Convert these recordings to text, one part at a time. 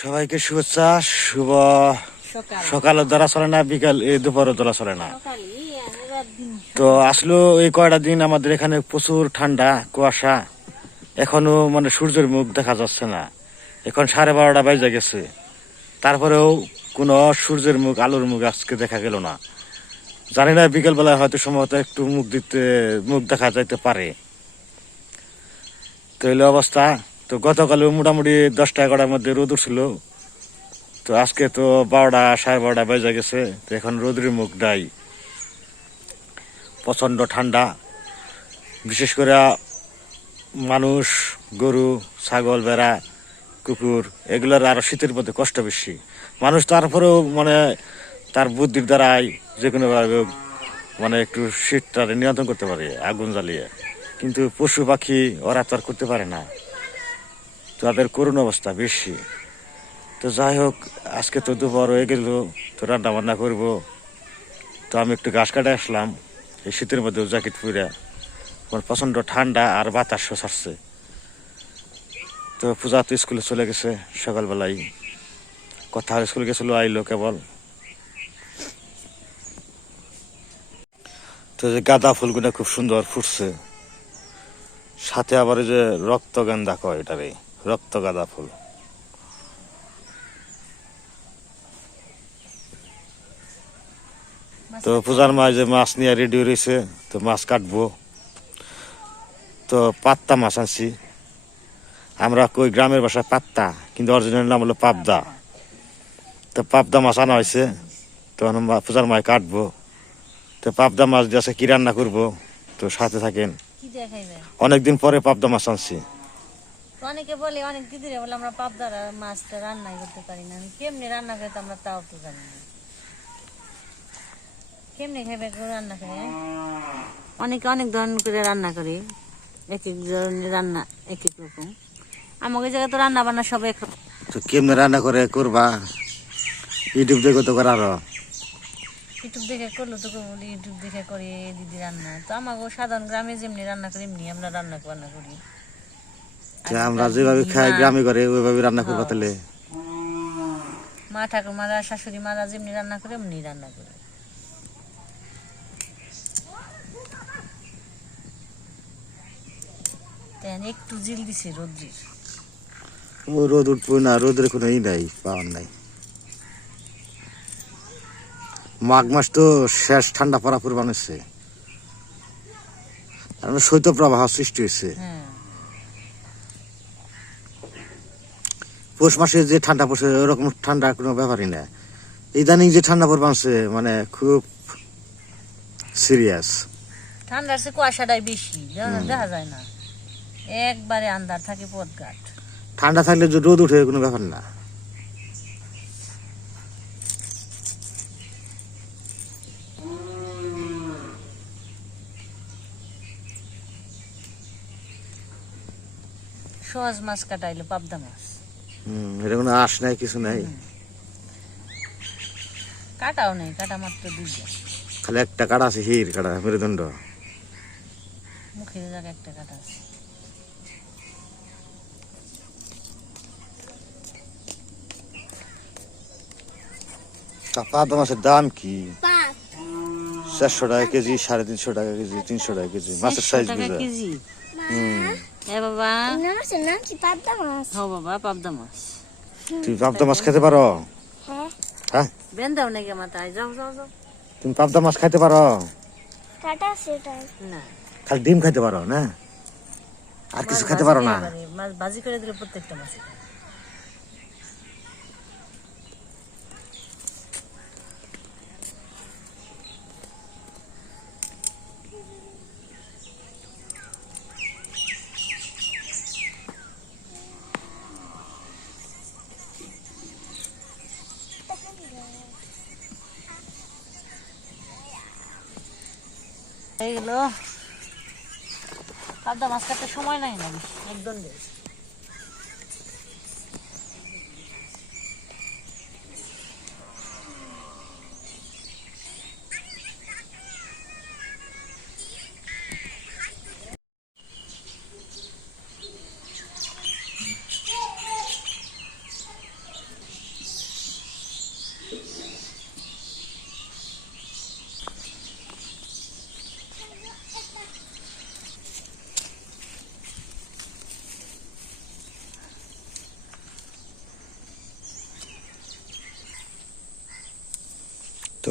সবাইকে শুভেচ্ছা শুভ সকাল। সকালের দ্বারা চলে না বিকাল এই দুপুরের দ্বারা চলে না। তো আসলো এই কয়টা দিন আমাদের এখানে প্রচুর ঠান্ডা কুয়াশা। এখনও মানে সূর্যের মুখ দেখা যাচ্ছে না। এখন সাড়ে বারোটা বাজে গেছে। তারপরেও কোনো সূর্যের মুখ আলোর মুখ আজকে দেখা গেল না। জানি না বিকেলবেলায় হয়তো সম্ভবত একটু মুখ দিতে মুখ দেখা যাইতে পারে। তো অবস্থা। তো গতকালেও মোটামুটি দশটা এগারোটার মধ্যে রোদ উঠছিল। তো আজকে তো বারোটা, সাড়ে বারোটা বেজে গেছে, তো এখন রোদের মুখ নাই। প্রচণ্ড ঠান্ডা। বিশেষ করে মানুষ, গরু, ছাগল বেড়া কুকুর, এগুলোর আরও শীতের মধ্যে কষ্ট বেশি। মানুষ তারপরেও মানে তার বুদ্ধির দ্বারাই যে কোনোভাবে মানে একটু শীতটা নিয়ন্ত্রণ করতে পারে, আগুন জ্বালিয়ে। কিন্তু পশু পাখি ওরা তো আর করতে পারে না। তাদের করুণ অবস্থা বেশি। তো যাই হোক, আজকে তো দুপুর হয়ে গেল, তো রান্না বান্না করব। তো আমি একটু ঘাস কাটে আসলাম, এই শীতের মধ্যে জ্যাকেট পরে আমার প্রচণ্ড ঠান্ডা আর বাতাস ছাড়ছে। তো পূজা তো স্কুলে চলে গেছে সকালবেলায়। কথা স্কুলে গেছিল, আইলো কেবল। তো যে গাঁদা ফুলগুলো খুব সুন্দর ফুটছে। সাথে আবার যে রক্ত গান্দা কয় এটারে। রক্ত গাঁদা ফুল। তো পূজার মাছ যে মাছ নিয়ে রেডি রয়েছে তো মাছ কাটবো। তো পাত্তা মাছ আনছি। আমরা কই গ্রামের বাসায় পাত্তা কিন্তু অরিজিনাল নাম হলো পাবদা। তো পাবদা মাছ আনা হয়েছে তো পূজার মাছ কাটবো। তো পাবদা মাছ দিয়ে আছে কি রান্না করব তো সাথে থাকেন। অনেকদিন পরে পাবদা মাছ আনছি। অনেকে বলে অনেক দিদিরে বলে আমরা পাবদার মাছটা রান্নাই করতে পারি না। আমি কেমনি রান্না করে তো আমরা তাও তো জানি না। কেমনি কেউ রান্না করে অনেকে অনেক ধরনের করে রান্না করে এক এক ধরনের রান্না এক এক রকম। আমাকে জায়গায় তো রান্না বান্না সব এক তো কেমনে রান্না করে করবা? ইউটিউব দেখে তো করার ইউটিউব দেখে করল তো বলি ইউটিউব দেখে করি দিদি রান্না। তো আমাকে সাধারণ গ্রামে যেমনি রান্না করি এমনি আমরা রান্না বান্না করি। আমরা যেভাবে খাই গ্রামে করে ওইভাবে রান্না করবা তাহলে। মা ঠাকুমারা শাশুড়ি মারা যেমনি রান্না করে এমনি রান্না করে। একটু জিল দিছে রোদ্রির। ও রোদ উঠবো না রোদের কোনো ই নাই পাওয়ার নাই। মাঘ মাস তো শেষ ঠান্ডা পড়া পড়ে বানাচ্ছে শৈত্যপ্রবাহ সৃষ্টি হয়েছে। হ্যাঁ। পৌষ মাসে যে ঠান্ডা পড়ছে ওরকম ঠান্ডা কোনো ব্যাপারই না। ইদানিং যে ঠান্ডা পড়ে বানছে মানে খুব সিরিয়াস ঠান্ডার সে কুয়াশাটাই বেশি দেখা- দেখা যায় না। একবারে আন্ধার থাকে পথঘাট। ঠান্ডা থাকলে যে রোদ উঠে কোনো ব্যাপার না। সহজ মাছ কাটাইলো পাবদা মাছ। হম এটা কোনো আশ নাই কিছু নাই। কাটাও নেই কাটা মাত্র দুইটা খালি একটা কাটা আছে হির কাটা মেরুদণ্ড। মুখের জায়গায় একটা কাটা আছে। তা মাছের দাম কি? চারশো টাকা কেজি সাড়ে তিনশো টাকা কেজি তিনশো টাকা কেজি মাছের সাইজ 100 বুঝা। কেজি? হম। এ বাবা। মাছের নাম কি পাবদা মাছ। হো বাবা পাবদা মাছ। তুমি পাবদা মাছ খেতে পারো? হ্যাঁ। হ্যাঁ? নাকি মাথায়? যাও যাও যাও। তুমি পাবদা মাছ খাইতে পারো? কাটা সেটাই না। খালি ডিম খাইতে পারো না? আর কিছু খেতে পারো না? মাছ ভাজি করে দিলে প্রত্যেকটা মাছ হয়ে গেল পাবদা মাছ কাটতে সময় নাই না একদম একদম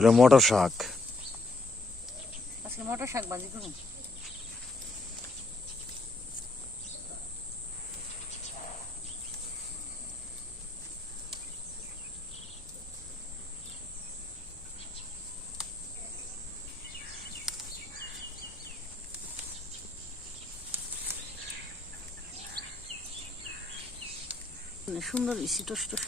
তোরা মটর শাক। আজকে মটর শাক ভাজি করুন। সুন্দর ইসি টস টস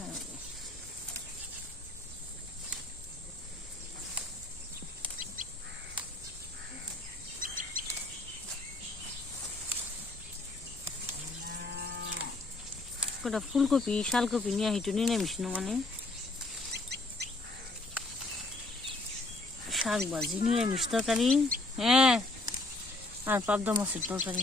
কটা ফুলকপি, শালকপি নিয়ে হিটু নিয়ে নামিস মানে? শাক ভাজি, নিরামিষ তরকারি হ্যাঁ। আর পাবদা মাছের তরকারি।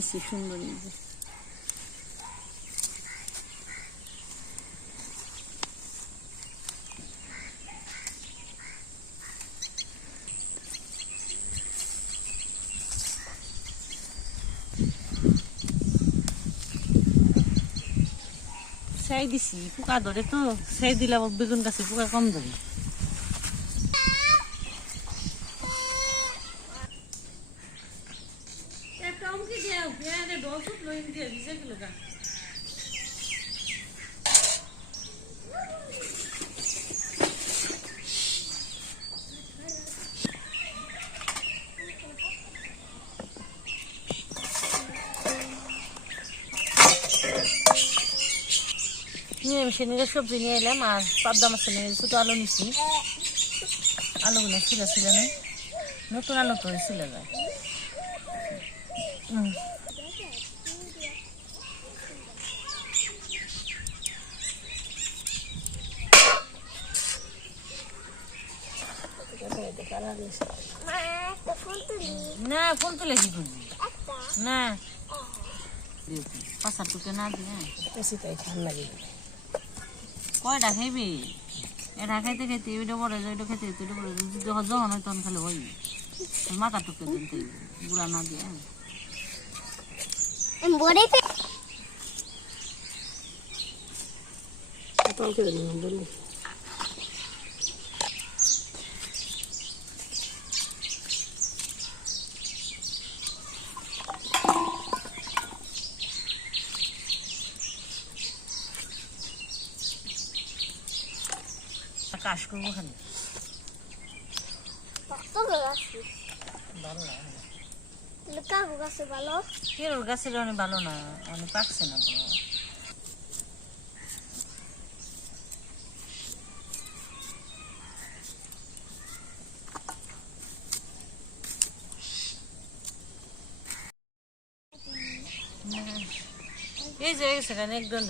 ফুলাইছি সুন্দর এই যে। দিছি পোকা ধরে তো ছাই দিলে বেগুন গাছে পোকা কম ধরে নিয়ে সবজি নিয়ে এলাম আর পাবদা মাছের নিয়ে ছোটো আলু নিছি। আলুগুলো ছিল ছিল না নতুন আলু তো ছিল তুলি না ফোন তুলে কি করবি? না। পাশার টুকে না দিয়ে কয়টা খাইবি এটা খাইতে খাইতে ওইটা বড় যায় ওইটা খাইতে ওইটা বড় যায় যদি হজম হয় তখন খালি হই মাথা টুকে দিন তাই গুড়া না দিয়ে। বড়ি কাশ করব খালি কেরোর গাছের অনেক ভালো না অনেক পাকছে না এই যে সেখানে একদম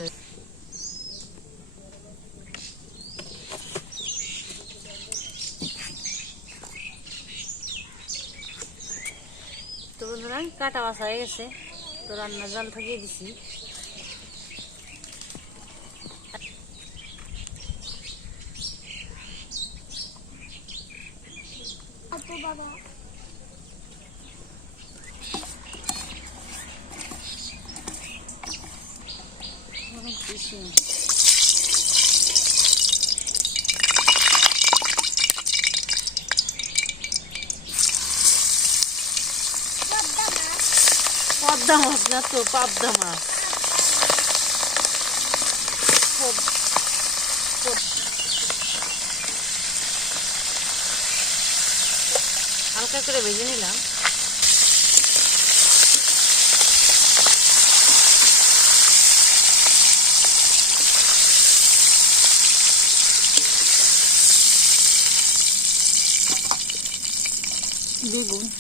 তো বন্ধুরা কাটা বাসা হয়ে গেছে। তো রান্না জাল থাকিয়ে দিছি। আপু বাবা। অনেক বেশি মাছ না তো পাবদা মাছ হালকা করে ভেজে নিলাম। বেগুন।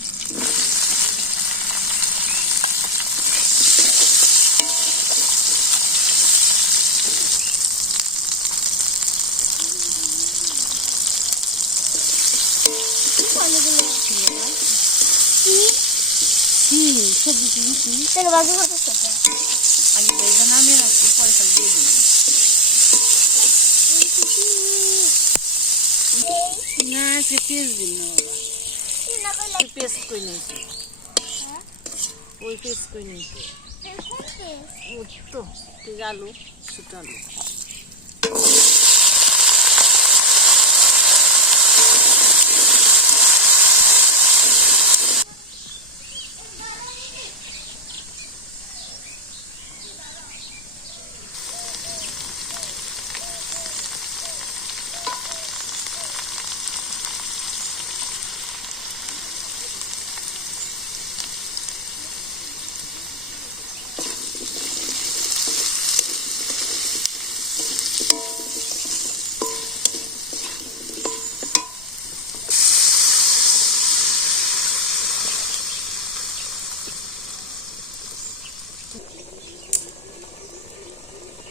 তেল বাজি হতে থাকে আগে বেজে নামিয়ে রাখছি পরে সব দিয়ে দিই না সে পেঁয়াজ দিন না পেস্ট করে নিয়েছি ওই পেস্ট তো আলু ছোট আলু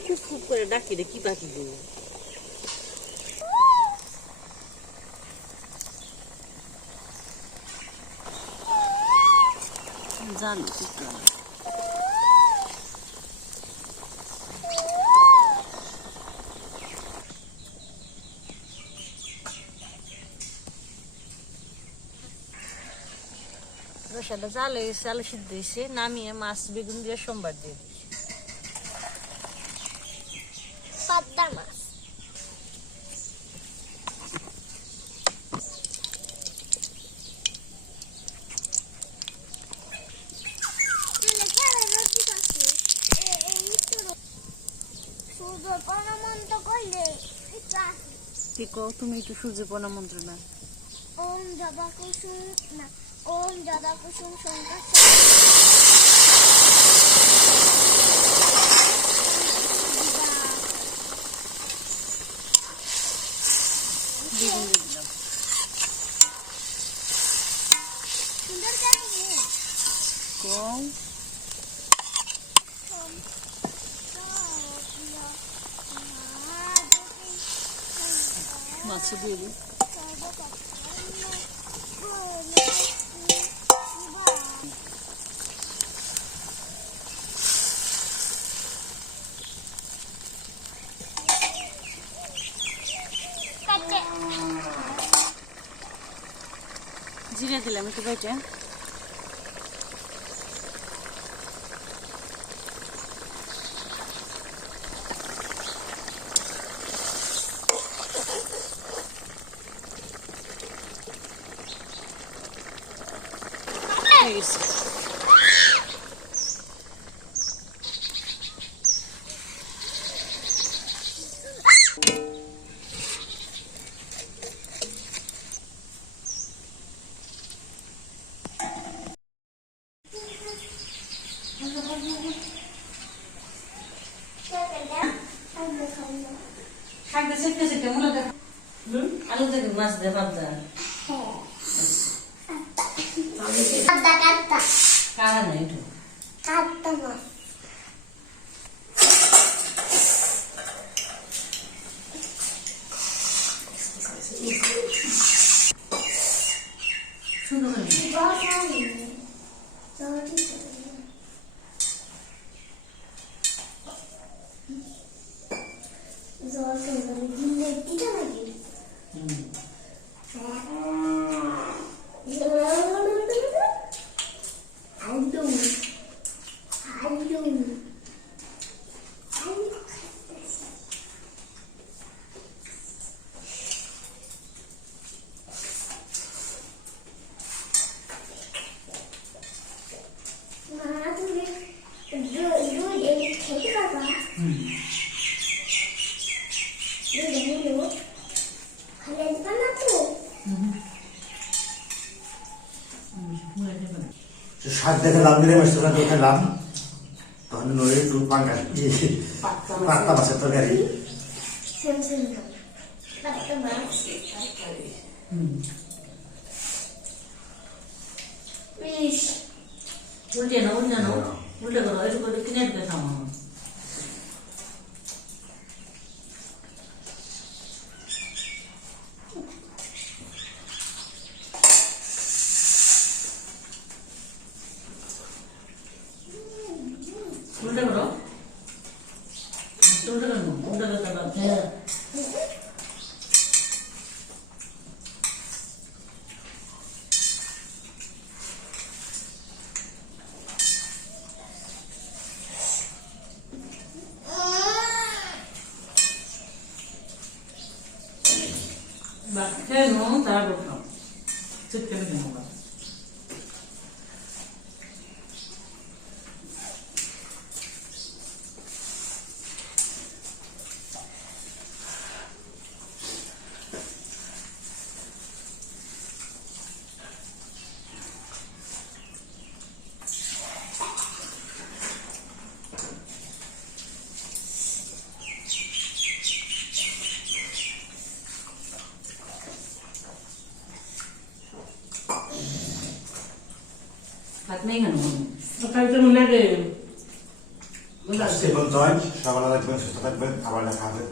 খুব খুব করে ডাকি রে কি পাখি গো জানো রসাটা জাল হয়ে গেছে আলু সিদ্ধ হয়েছে নামিয়ে মাছ বেগুন দিয়ে সোমবার দিয়ে দিই পাবদা মাছ সূর্য পরমন্ত করলে ঠিক তুমি একটু সূর্য প্রণাম মন্ত্র না ওম জবা কুসুম, না, ওম জবা কুসুম শঙ্কর বেগুন দিয়ে দিলাম সুন্দর কাহিনী কম মাছ দিয়ে দিই জিরে শাক দেখালাম নিরামিষ তরকারি খেলাম তখন নই একটু পাঙ্গা পাত্তা মাছের তরকারি উল্টে না উল্টে না উল্টে করো একটু করে কিনে দিতে ভাত নেই কেন? তো মনে রে আজকে বলতে হয় সকালে রাখবেন সুস্থ থাকবেন খাবার লেখা হবে।